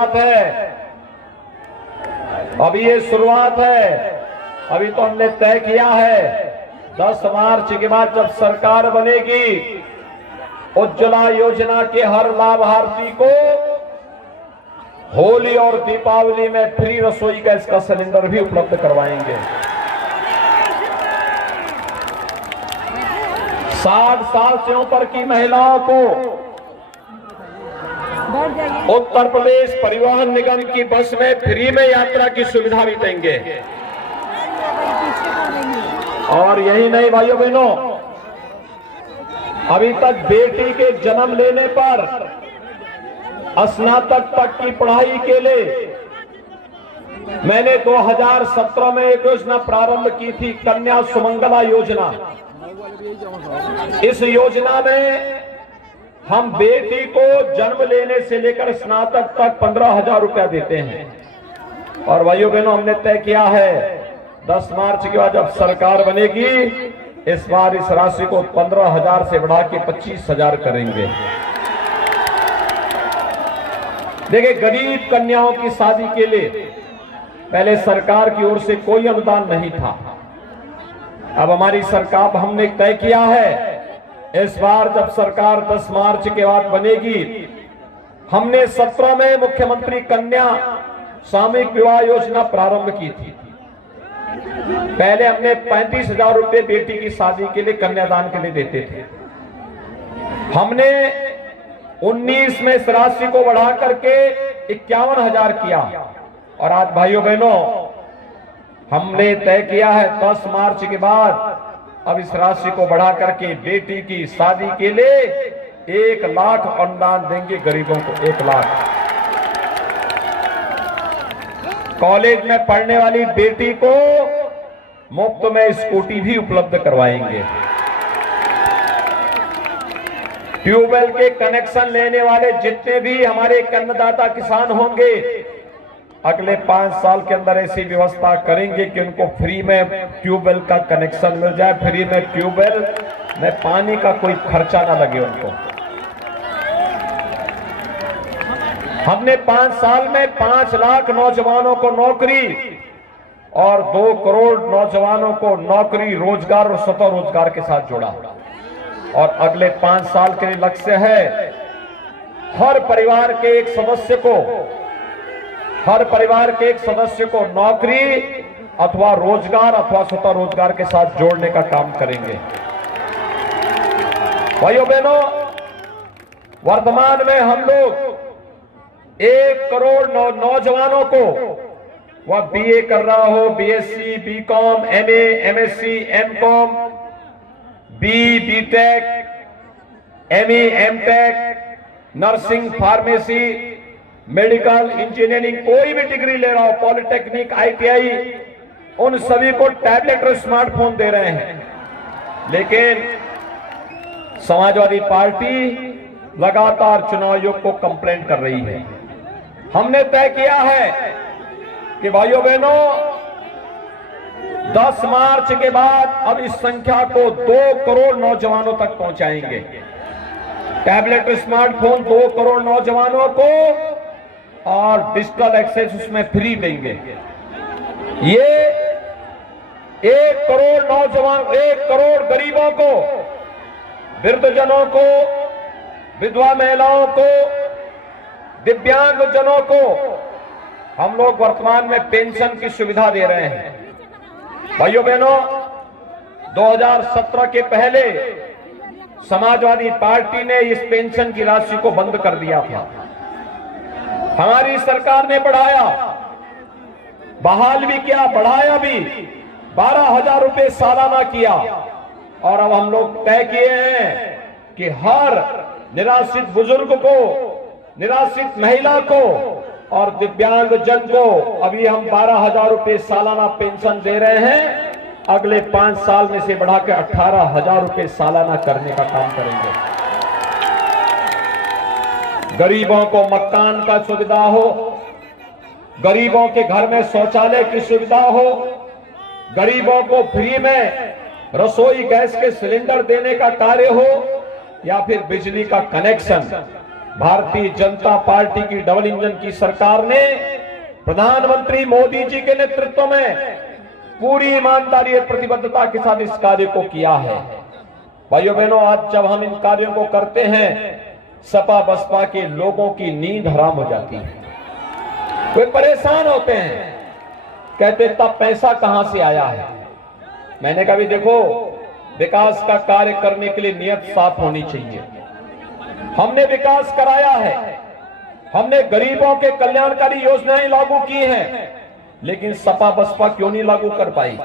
शुरुआत है, अभी ये शुरुआत है। अभी तो हमने तय किया है 10 मार्च के बाद जब सरकार बनेगी, उज्ज्वला योजना के हर लाभार्थी को होली और दीपावली में फ्री रसोई गैस का सिलेंडर भी उपलब्ध करवाएंगे। 60 साल से ऊपर की महिलाओं को उत्तर प्रदेश परिवहन निगम की बस में फ्री में यात्रा की सुविधा भी देंगे। और यही नहीं भाइयों बहनों, अभी तक बेटी के जन्म लेने पर स्नातक तक की पढ़ाई के लिए मैंने 2017 में एक योजना प्रारंभ की थी, कन्या सुमंगला योजना। इस योजना में हम बेटी को जन्म लेने से लेकर स्नातक तक 15,000 रुपया देते हैं। और भाइयों बहनों, हमने तय किया है 10 मार्च के बाद जब सरकार बनेगी, इस बार इस राशि को 15,000 से बढ़ा के 25,000 करेंगे। देखिए, गरीब कन्याओं की शादी के लिए पहले सरकार की ओर से कोई अनुदान नहीं था। अब हमारी सरकार, हमने तय किया है इस बार जब सरकार 10 मार्च के बाद बनेगी, हमने 17 में मुख्यमंत्री कन्या सामूहिक विवाह योजना प्रारंभ की थी। पहले हमने 35,000 रुपए बेटी की शादी के लिए कन्यादान के लिए देते थे। हमने 19 में इस राशि को बढ़ा करके 51,000 किया। और आज भाइयों बहनों, हमने तय किया है 10 मार्च के बाद अब इस राशि को बढ़ा करके बेटी की शादी के लिए 1 लाख अनुदान देंगे गरीबों को। 1 लाख। कॉलेज में पढ़ने वाली बेटी को मुफ्त में स्कूटी भी उपलब्ध करवाएंगे। ट्यूबवेल के कनेक्शन लेने वाले जितने भी हमारे अन्नदाता किसान होंगे, अगले 5 साल के अंदर ऐसी व्यवस्था करेंगे कि उनको फ्री में ट्यूबवेल का कनेक्शन मिल जाए, फ्री में ट्यूबवेल में पानी का कोई खर्चा ना लगे उनको। हमने 5 साल में 5 लाख नौजवानों को नौकरी और 2 करोड़ नौजवानों को नौकरी, रोजगार और स्वतः रोजगार के साथ जोड़ा। और अगले 5 साल के लिए लक्ष्य है हर परिवार के एक सदस्य को नौकरी अथवा रोजगार अथवा स्वतः रोजगार के साथ जोड़ने का काम करेंगे। भाइयों बहनों, वर्तमान में हम लोग 1 करोड़ नौजवानों को, वह बीए कर रहा हो, BSc, BCom, MA, MSc, MCom, BTech, ME, MTech, nursing, pharmacy, medical, engineering, कोई भी डिग्री ले रहा हो, पॉलिटेक्निक, आईटीआई, उन सभी को टैबलेट और स्मार्टफोन दे रहे हैं। लेकिन समाजवादी पार्टी लगातार चुनाव आयोग को कंप्लेंट कर रही है। हमने तय किया है कि भाइयों बहनों, 10 मार्च के बाद अब इस संख्या को 2 करोड़ नौजवानों तक पहुंचाएंगे। टैबलेट, स्मार्टफोन 2 करोड़ नौजवानों को और डिजिटल एक्सेस उसमें फ्री देंगे। ये 1 करोड़ नौजवान, 1 करोड़ गरीबों को, वृद्धजनों को, विधवा महिलाओं को, दिव्यांग जनों को हम लोग वर्तमान में पेंशन की सुविधा दे रहे हैं। भाइयों बहनों, 2017 के पहले समाजवादी पार्टी ने इस पेंशन की राशि को बंद कर दिया था। हमारी सरकार ने बढ़ाया, बहाल भी किया, बढ़ाया भी, 12,000 रुपए सालाना किया। और अब हम लोग तय किए हैं कि हर निराश्रित बुजुर्ग को, निराश्रित महिला को और दिव्यांग जन को अभी हम 12,000 रुपए सालाना पेंशन दे रहे हैं। अगले 5 साल में से बढ़ाकर 18,000 रुपए सालाना करने का काम करेंगे। गरीबों को मकान का सुविधा हो, गरीबों के घर में शौचालय की सुविधा हो, गरीबों को फ्री में रसोई गैस के सिलेंडर देने का कार्य हो, या फिर बिजली का कनेक्शन, भारतीय जनता पार्टी की डबल इंजन की सरकार ने प्रधानमंत्री मोदी जी के नेतृत्व में पूरी ईमानदारी और प्रतिबद्धता के साथ इस कार्य को किया है। भाइयों बहनों, आज जब हम इन कार्यों को करते हैं, सपा बसपा के लोगों की नींद हराम हो जाती है। वे परेशान होते हैं, कहते तब पैसा कहां से आया है। मैंने कहा भी देखो, विकास का कार्य करने के लिए नियत साफ होनी चाहिए। हमने विकास कराया है, हमने गरीबों के कल्याणकारी योजनाएं लागू की हैं, लेकिन सपा बसपा क्यों नहीं लागू कर पाई।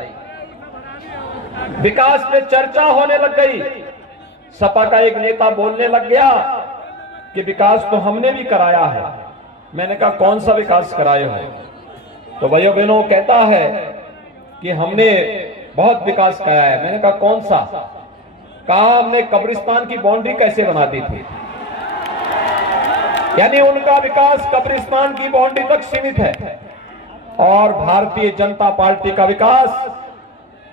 विकास पे चर्चा होने लग गई, सपा का एक नेता बोलने लग गया कि विकास तो हमने भी कराया है। मैंने कहा कौन सा विकास कराए हो? तो भाइयों बहनों कहता है कि हमने बहुत विकास कराया है। मैंने कहा कौन सा? कहा हमने कब्रिस्तान की बाउंड्री कैसे बना दी थी। यानी उनका विकास कब्रिस्तान की बाउंड्री तक सीमित है, और भारतीय जनता पार्टी का विकास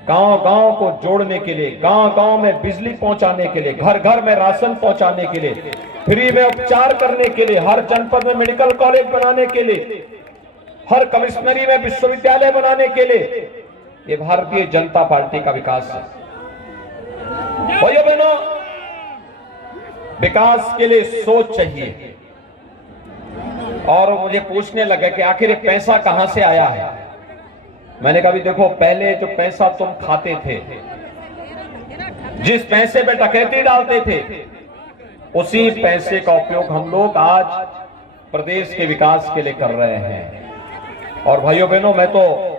गांव-गांव को जोड़ने के लिए, गांव-गांव में बिजली पहुंचाने के लिए, घर-घर में राशन पहुंचाने के लिए, फ्री में उपचार करने के लिए, हर जनपद में मेडिकल कॉलेज बनाने के लिए, हर कमिश्नरी में विश्वविद्यालय बनाने के लिए, ये भारतीय जनता पार्टी का विकास है। भाइयों बहनों, विकास के लिए सोच चाहिए। और मुझे पूछने लगे कि आखिर ये पैसा कहां से आया है। मैंने कहा भी देखो, पहले जो पैसा तुम खाते थे, जिस पैसे पे डकैती डालते थे, उसी पैसे का उपयोग हम लोग आज प्रदेश के विकास के लिए कर रहे हैं। और भाइयों बहनों, मैं तो